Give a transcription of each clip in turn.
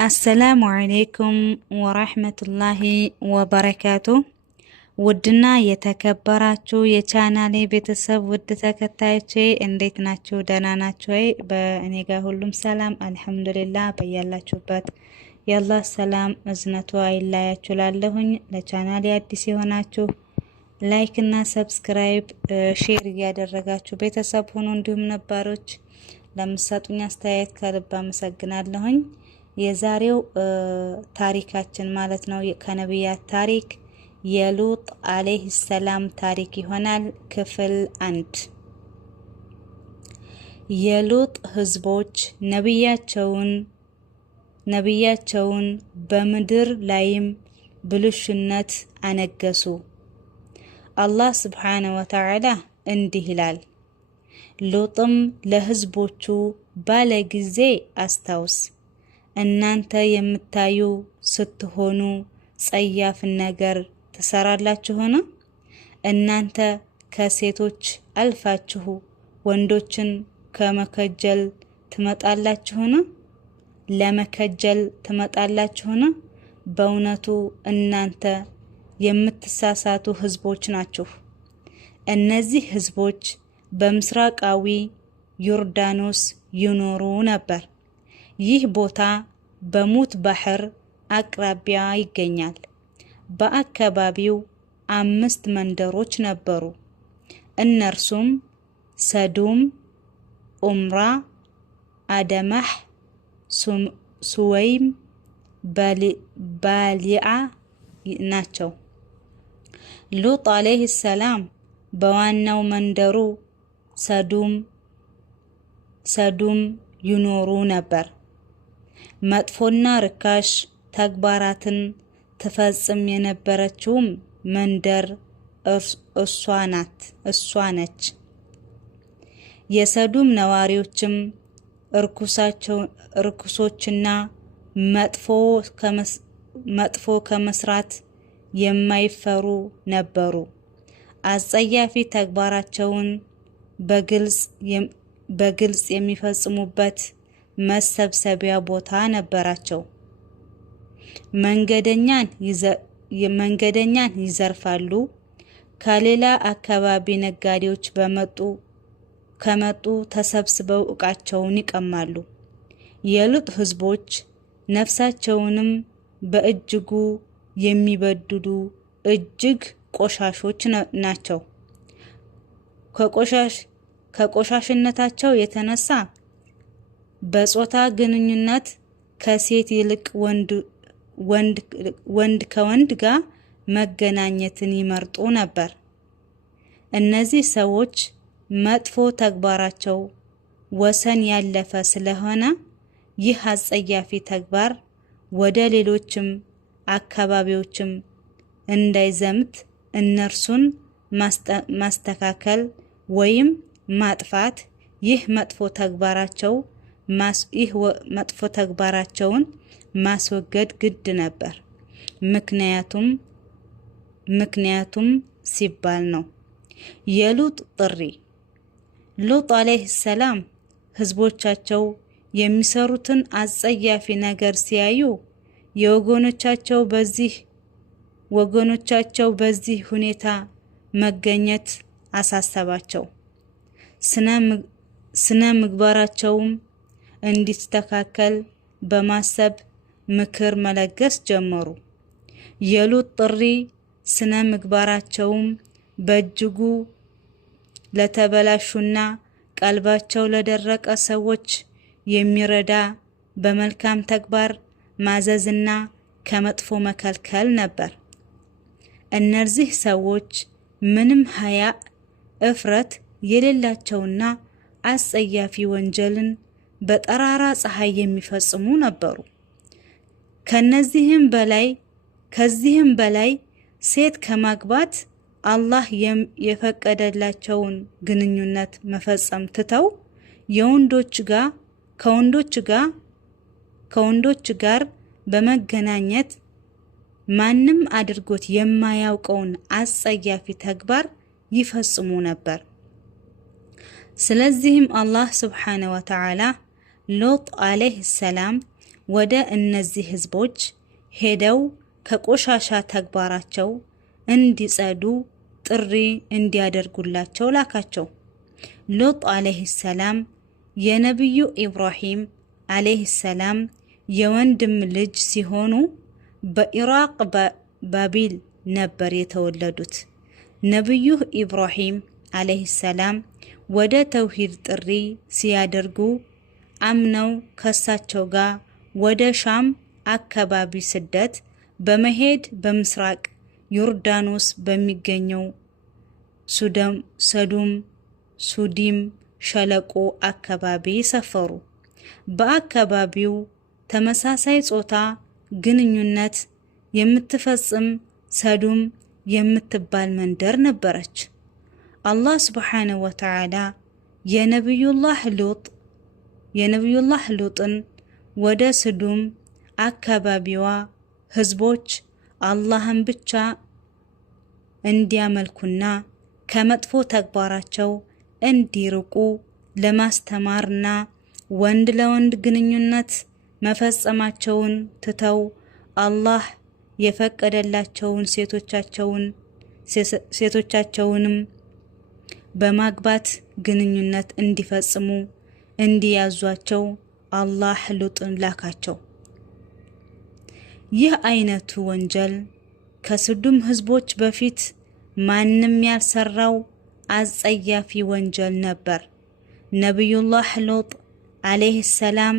السلام عليكم ورحمة الله وبركاته ውድና የተከበራችሁ የቻናሌ ቤተሰብ ውድ ተከታዮቼ እንዴት ናችሁ? ደህና ናችሁ ወይ? በእኔ ጋር ሁሉም ሰላም አልহামዱሊላህ። በያላችሁበት የአላህ ሰላም እዝነቱ አይለያችሁ ላለሁኝ። ለቻናሌ አዲስ የሆናችሁ ላይክ እና ሰብስክራይብ ሼር ያደረጋችሁ ቤተሰብ ሆኖ እንዲሁም ነባሮች ለምትሰጡኝ አስተያየት ከልብ አመሰግናለሁኝ። የዛሬው ታሪካችን ማለት ነው ከነብያት ታሪክ የሉጥ አለይሂ ሰላም ታሪክ ይሆናል። ክፍል 1 የሉጥ ህዝቦች ነብያቸውን በምድር ላይም ብልሹነት አነገሱ። አላህ Subhanahu Wa Ta'ala እንዲህ ይላል፣ ሉጥም ለህዝቦቹ ባለ ጊዜ አስታውስ፣ እናንተ የምታዩ ስትሆኑ ጸያፍ ነገር ተሰራላችሁና እናንተ ከሴቶች አልፋችሁ ወንዶችን ከመከጀል ትመጣላችሁና ለመከጀል ትመጣላችሁና በእውነቱ እናንተ የምትሳሳቱ ህዝቦች ናችሁ። እነዚህ ህዝቦች በምስራቃዊ ዮርዳኖስ ይኖሩ ነበር። ይህ ቦታ በሙት ባህር አቅራቢያ ይገኛል። በአካባቢው 5 መንደሮች ነበሩ። እነርሱም ሰዱም፣ ኡምራ፣ አደማህ፣ ሱወይም፣ ባሊዓ ናቸው። ሉጥ አለይሂ ሰላም በዋናው መንደሩ ሰዱም ይኖሩ ነበር። መጥፎና ርካሽ ተግባራትን ትፈጽም የነበረችውም መንደር እሷ ነች። የሰዱም ነዋሪዎችም እርኩሶችና መጥፎ ከመስራት የማይፈሩ ነበሩ። አጸያፊ ተግባራቸውን በግልጽ የሚፈጽሙበት መሰብሰቢያ ቦታ ነበራቸው። መንገደኛን ይዘርፋሉ። ከሌላ አካባቢ ነጋዴዎች ከመጡ ተሰብስበው ዕቃቸውን ይቀማሉ። የሉጥ ህዝቦች ነፍሳቸውንም በእጅጉ የሚበድሉ እጅግ ቆሻሾች ናቸው። ከቆሻሽነታቸው የተነሳ በጾታ ግንኙነት ከሴት ይልቅ ወንድ ከወንድ ጋር መገናኘትን ይመርጡ ነበር። እነዚህ ሰዎች መጥፎ ተግባራቸው ወሰን ያለፈ ስለሆነ ይህ አጸያፊ ተግባር ወደ ሌሎችም አካባቢዎችም እንዳይዘምት እነርሱን ማስተካከል ወይም ማጥፋት ይህ መጥፎ ተግባራቸውን ማስወገድ ግድ ነበር። ምክንያቱም ሲባል ነው። የሉጥ ጥሪ። ሉጥ አለይሂ ሰላም ህዝቦቻቸው የሚሰሩትን አጸያፊ ነገር ሲያዩ ወገኖቻቸው በዚህ ሁኔታ መገኘት አሳሰባቸው። ስነ ምግባራቸውም እንዲስተካከል በማሰብ ምክር መለገስ ጀመሩ። የሉጥ ጥሪ ስነ ምግባራቸውም በእጅጉ ለተበላሹና ቀልባቸው ለደረቀ ሰዎች የሚረዳ በመልካም ተግባር ማዘዝና ከመጥፎ መከልከል ነበር። እነዚህ ሰዎች ምንም ሀያ እፍረት የሌላቸውና አጸያፊ ወንጀልን በጠራራ ፀሐይ የሚፈጽሙ ነበሩ። ከዚህም በላይ ሴት ከማግባት አላህ የፈቀደላቸውን ግንኙነት መፈጸም ትተው ከወንዶች ጋር በመገናኘት ማንም አድርጎት የማያውቀውን አጸያፊ ተግባር ይፈጽሙ ነበር። ስለዚህም አላህ Subhanahu Wa Ta'ala ሉጥ አለይሂ ሰላም ወደ እነዚህ ህዝቦች ሄደው ከቆሻሻ ተግባራቸው እንዲጸዱ ጥሪ እንዲያደርጉላቸው ላካቸው። ሉጥ አለይሂ ሰላም የነብዩ ኢብራሂም አለይሂ ሰላም የወንድም ልጅ ሲሆኑ በኢራቅ ባቢል ነበር የተወለዱት። ነብዩ ኢብራሂም አለይሂ ሰላም ወደ ተውሂድ ጥሪ ሲያደርጉ አምነው ከሳቸው ጋር ወደ ሻም አካባቢ ስደት በመሄድ በምስራቅ ዮርዳኖስ በሚገኘው ሱዲም ሸለቆ አካባቢ ሰፈሩ። በአካባቢው ተመሳሳይ ጾታ ግንኙነት የምትፈጽም ሰዱም የምትባል መንደር ነበረች። አላህ ሱብሓነሁ ወተዓላ የነብዩላህ ሉጥን ወደ ስዱም አካባቢዋ ህዝቦች አላህን ብቻ እንዲያመልኩና ከመጥፎ ተግባራቸው እንዲርቁ ለማስተማርና ወንድ ለወንድ ግንኙነት መፈጸማቸውን ትተው አላህ የፈቀደላቸውን ሴቶቻቸውንም በማግባት ግንኙነት እንዲፈጽሙ እንዲያዟቸው አላህ ሉጥን ላካቸው። ይህ አይነቱ ወንጀል ከስዱም ህዝቦች በፊት ማንም ያልሰራው አጸያፊ ወንጀል ነበር። ነብዩላህ ሉጥ አለይሂ ሰላም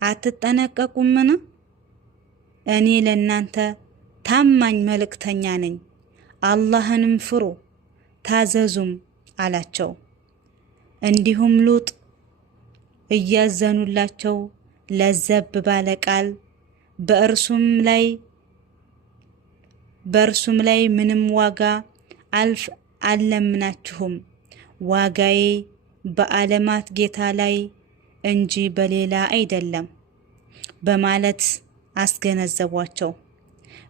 አትጠነቀቁምን? እኔ ለናንተ ታማኝ መልእክተኛ ነኝ፣ አላህንም ፍሩ ታዘዙም አላቸው። እንዲሁም ሉጥ እያዘኑላቸው ለዘብ ባለ ቃል በእርሱም ላይ ምንም ዋጋ አልለምናችሁም፣ ዋጋዬ በዓለማት ጌታ ላይ እንጂ በሌላ አይደለም በማለት አስገነዘቧቸው።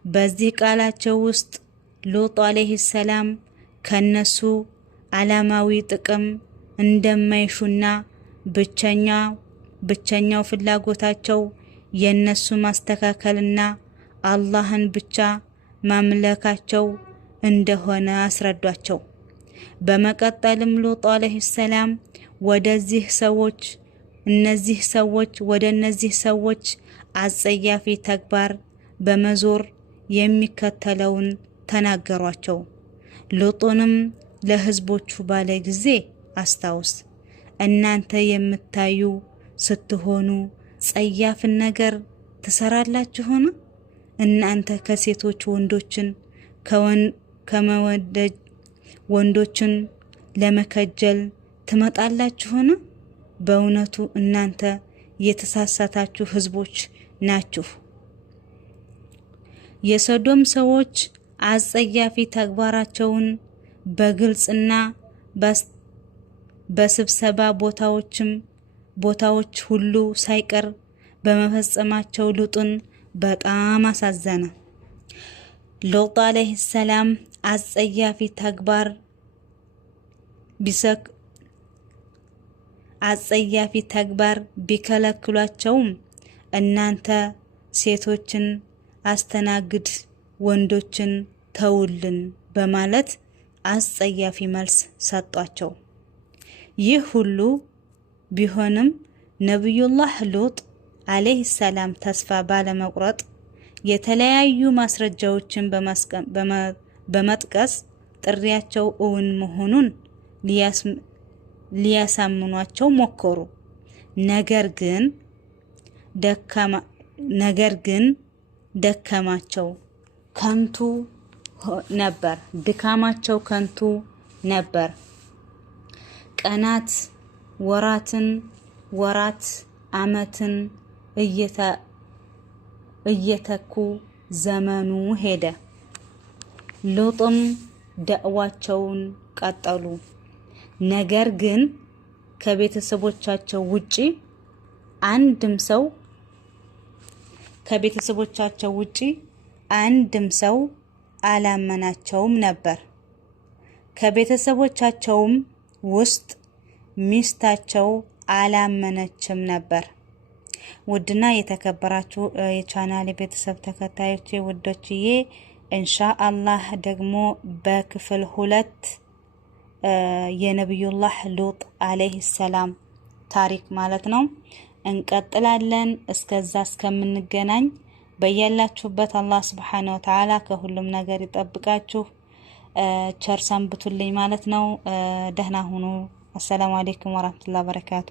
በዚህ ቃላቸው ውስጥ ሉጥ አለይሂ ሰላም ከነሱ ዓላማዊ ጥቅም እንደማይሹና ብቸኛው ፍላጎታቸው የነሱ ማስተካከልና አላህን ብቻ ማምለካቸው እንደሆነ አስረዷቸው። በመቀጠልም ሉጥ አለይሂ ሰላም ወደ እነዚህ ሰዎች አጸያፊ ተግባር በመዞር የሚከተለውን ተናገሯቸው። ሉጥንም ለህዝቦቹ ባለ ጊዜ አስታውስ፣ እናንተ የምታዩ ስትሆኑ ጸያፍን ነገር ትሰራላችሁን? እናንተ ከሴቶች ወንዶችን ለመከጀል ትመጣላችሁን? በእውነቱ እናንተ የተሳሳታችሁ ህዝቦች ናችሁ። የሰዶም ሰዎች አጸያፊ ተግባራቸውን በግልጽና በስብሰባ ቦታዎች ሁሉ ሳይቀር በመፈጸማቸው ሉጥን በጣም አሳዘነ። ሉጥ አለይሂ ሰላም አጸያፊ ተግባር ቢከለክሏቸውም እናንተ ሴቶችን አስተናግድ፣ ወንዶችን ተውልን በማለት አጸያፊ መልስ ሰጧቸው። ይህ ሁሉ ቢሆንም ነብዩላህ ሉጥ አለይሂ ሰላም ተስፋ ባለመቁረጥ የተለያዩ ማስረጃዎችን በመጥቀስ ጥሪያቸው እውን መሆኑን ሊያሳምኗቸው ሞከሩ። ነገር ግን ድካማቸው ከንቱ ነበር። ቀናት ወራት አመትን እየተኩ ዘመኑ ሄደ። ሉጥም ዳዕዋቸውን ቀጠሉ። ነገር ግን ከቤተሰቦቻቸው ውጪ አንድም ሰው አላመናቸውም ነበር። ከቤተሰቦቻቸውም ውስጥ ሚስታቸው አላመነችም ነበር። ውድና የተከበራችሁ የቻናሌ ቤተሰብ ተከታዮቼ ውዶችዬ ኢንሻአላህ ደግሞ በክፍል 2 የነብዩላህ ሉጥ አለይሂ ሰላም ታሪክ ማለት ነው እንቀጥላለን። እስከዛ እስከምንገናኝ በያላችሁበት አላህ Subhanahu Wa Ta'ala ከሁሉም ነገር ይጠብቃችሁ። ቸር ሰንብቱልኝ ማለት ነው። ደህና ሁኑ። አሰላሙ አለይኩም ወራህመቱላሂ ወበረካቱ።